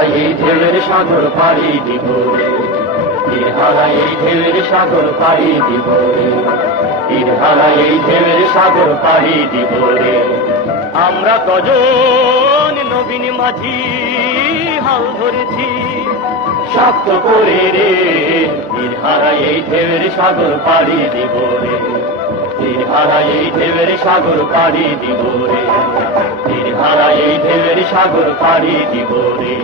হারাই এই ঢেউয়ের সাগর পাড়ি দিব রে, তীর হারাই এই ঢেউয়ের সাগর পাড়ি দিব রে, তীর হারাই এই ঢেউয়ের সাগর পাড়ি দিব রে। আমরা কজন নবীন মাঝি হাল ধরেছি শক্ত করে রে, তীর হারাই এই ঢেউয়ের সাগর পাড়ি দিব রে, তীর হারাই এই ঢেউয়ের সাগর পাড়ি দিব রে, তীর হারাই এই ঢেউয়ের সাগর পাড়ি দিব রে।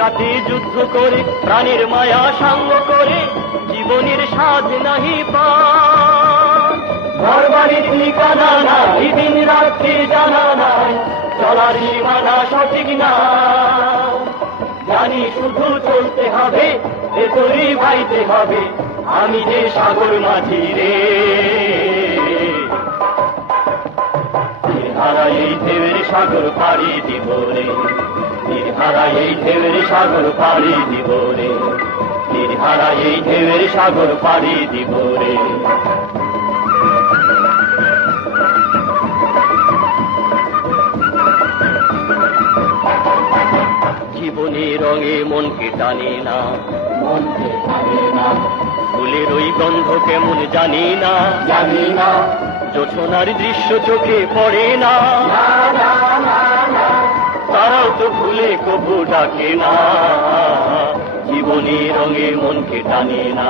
কাটে যুদ্ধ করে প্রাণের মায়া সাঙ্গ করে, জীবনের স্বাদ নাহি পায়। ঘর বাড়ির ঠিকানা নাই, দিন রাত্রি জানা নাই, চলার সীমানা সঠিক না। জানি শুধু চলতে হবে, ভেতরি ভাইতে হবে, আমি যে সাগর মাঝি রে। তীর হারাই এই ঢেউয়ের সাগর পাড়ি দিব রে, তীর হারাই এই ঢেউয়ের সাগর পাড়ি দিব রে, তীর হারাই এই ঢেউয়ের সাগর পাড়ি দিব রে। জীবনের রঙে মনকে টানে না, মনকে টানে না, ফুলের ওই গন্ধ কেমন জানি না, জানি না, জোছনার দৃশ্য চোখে পড়ে না, তারাও তো ভুলে কবু ডাকে না, জীবনের রঙে মনকে টানে না।